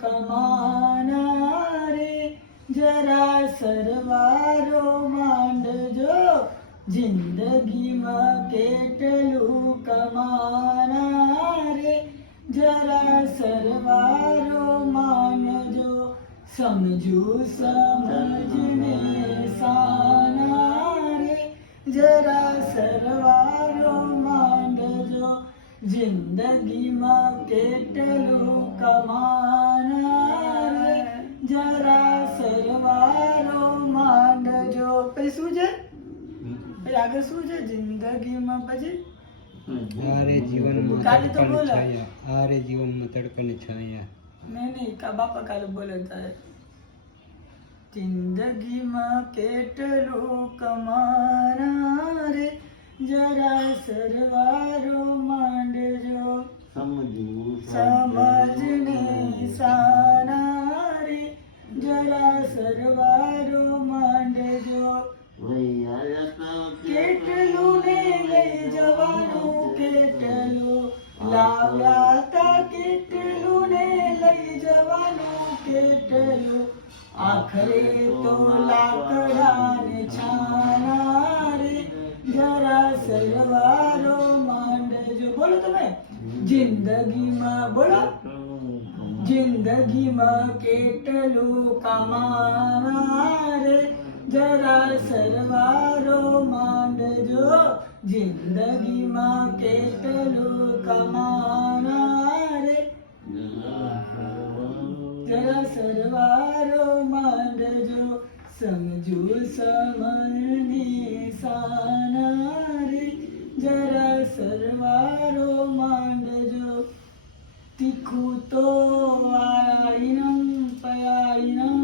કમાના રે જરા સરવારો માંડજો જિંદગીમાં કેટલું કમાના રે જરા સરવારો માનજો સમજુ સમજને સાના રે જરા સરવારો માંડજો જિંદગીમાં કેટલું કમાના રે જરા સરવારો માંડજો. પછી શું છે? પછી આગળ શું છે? જિંદગીમાં પછી આરે જીવનમાં કાલે તો બોલો. આરે જીવનમાં તડકાની છાયા. નહીં કા બાપા કાલે બોલે તારે. જિંદગીમાં કેટલું કમાના રે જરા સરવારો માંડજો સમજને સાના રે જરા સરવારો માંડજો. કેટલું ને લઈ જવાનું કેટલું લાવ્યા તા કેટલું ને લઈ જવાનું કેટલું આખરે તો લાકડાને છાના રે જરા સરવારો માંડજો. બોલો તમે જિંદગીમાં બોલો જિંદગીમાં કેટલું કમાના રે જરા સરવારો માંડજો જિંદગીમાં કેટલું કમાના રે જરા સરવારો માંડજો સમજુ સમજને સાના રે જરા સરવારો માંડજો. તીખું તો આયનમ પયાયનમ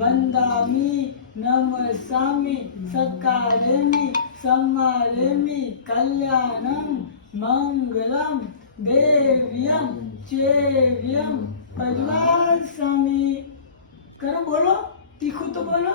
વંદામી નમસામી સત્કારેમી सम्मारेमी कल्याणम मंगलम देव्यम चेव्यम परिवार स्वामी करो बोलो तीखू तो बोलो.